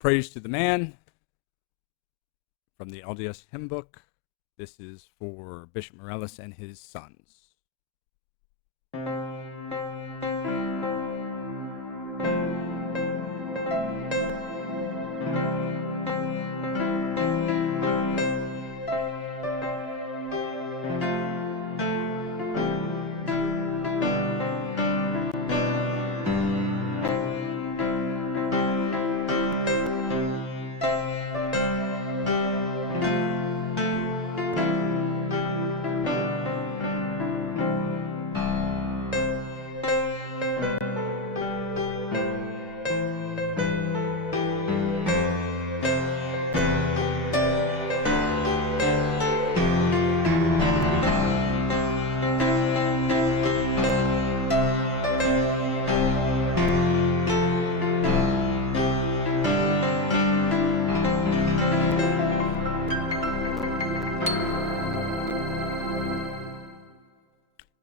Praise to the Man from the LDS hymn book. This is for Bishop Morelos and his sons.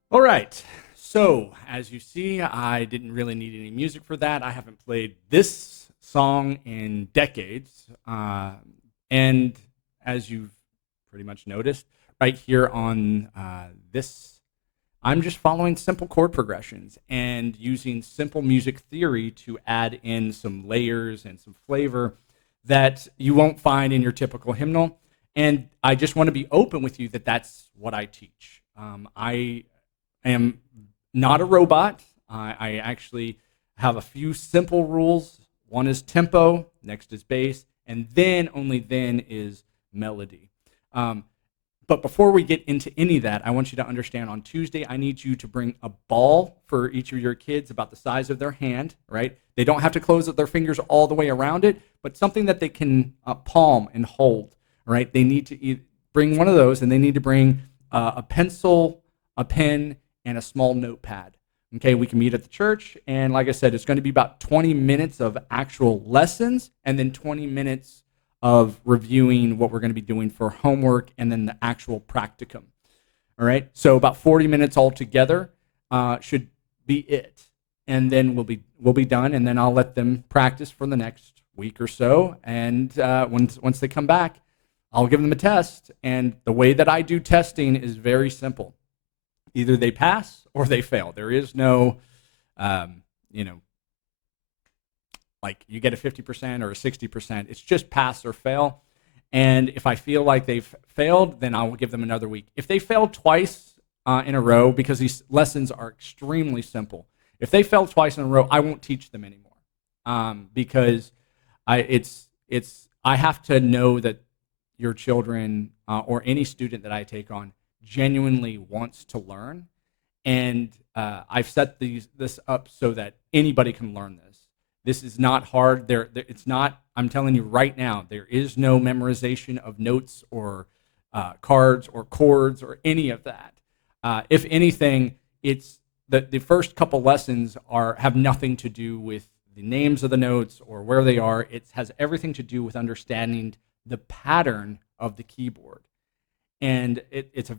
All right, so as you see, I didn't really need any music for that. I haven't played this song in decades. And as you've pretty much noticed, right here on this, I'm just following simple chord progressions and using simple music theory to add in some layers and some flavor that you won't find in your typical hymnal. And I just want to be open with you that that's what I teach. I am not a robot. I actually have a few simple rules. One is tempo, next is bass, and then, only then, is melody. But before we get into any of that, I want you to understand on Tuesday, I need you to bring a ball for each of your kids about the size of their hand, right? They don't have to close their fingers all the way around it, but something that they can palm and hold, right? They need to bring one of those, and they need to bring a pencil, a pen, and a small notepad. Okay, we can meet at the church, and like I said, it's going to be about 20 minutes of actual lessons, and then 20 minutes of reviewing what we're going to be doing for homework, and then the actual practicum. All right, so about 40 minutes altogether should be it, and then we'll be done, and then I'll let them practice for the next week or so, and once they come back, I'll give them a test, and the way that I do testing is very simple. Either they pass or they fail. There is no, like you get a 50% or a 60%. It's just pass or fail. And if I feel like they've failed, then I will give them another week. If they fail twice in a row, because these lessons are extremely simple, if they fail twice in a row, I won't teach them anymore, because I have to know that your children or any student that I take on genuinely wants to learn, and I've set this up so that anybody can learn this. This is not hard. It's not. I'm telling you right now, there is no memorization of notes or cards or chords or any of that. If anything, it's the first couple lessons have nothing to do with the names of the notes or where they are. It has everything to do with understanding the pattern of the keyboard. And it's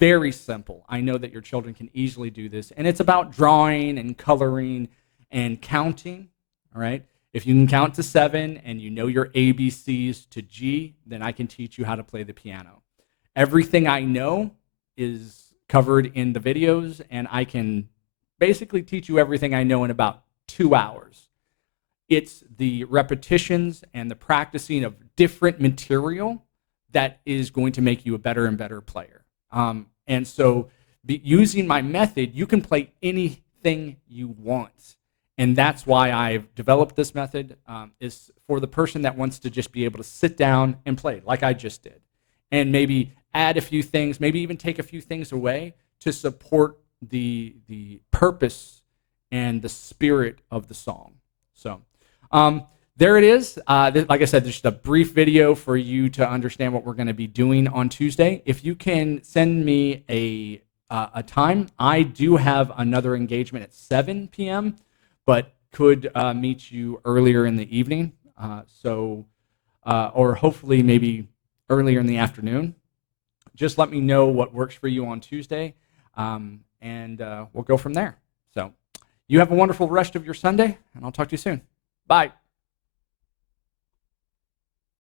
very simple. I know that your children can easily do this. And it's about drawing and coloring and counting, all right? If you can count to 7 and you know your ABCs to G, then I can teach you how to play the piano. Everything I know is covered in the videos, and I can basically teach you everything I know in about 2 hours. It's the repetitions and the practicing of different material that is going to make you a better and better player. And so using my method, you can play anything you want. And that's why I've developed this method, is for the person that wants to just be able to sit down and play like I just did. And maybe add a few things, maybe even take a few things away to support the purpose and the spirit of the song. So there it is. Like I said, there's just a brief video for you to understand what we're going to be doing on Tuesday. If you can send me a time, I do have another engagement at 7 p.m., but could meet you earlier in the evening, or hopefully maybe earlier in the afternoon. Just let me know what works for you on Tuesday, and we'll go from there. So you have a wonderful rest of your Sunday, and I'll talk to you soon. Bye.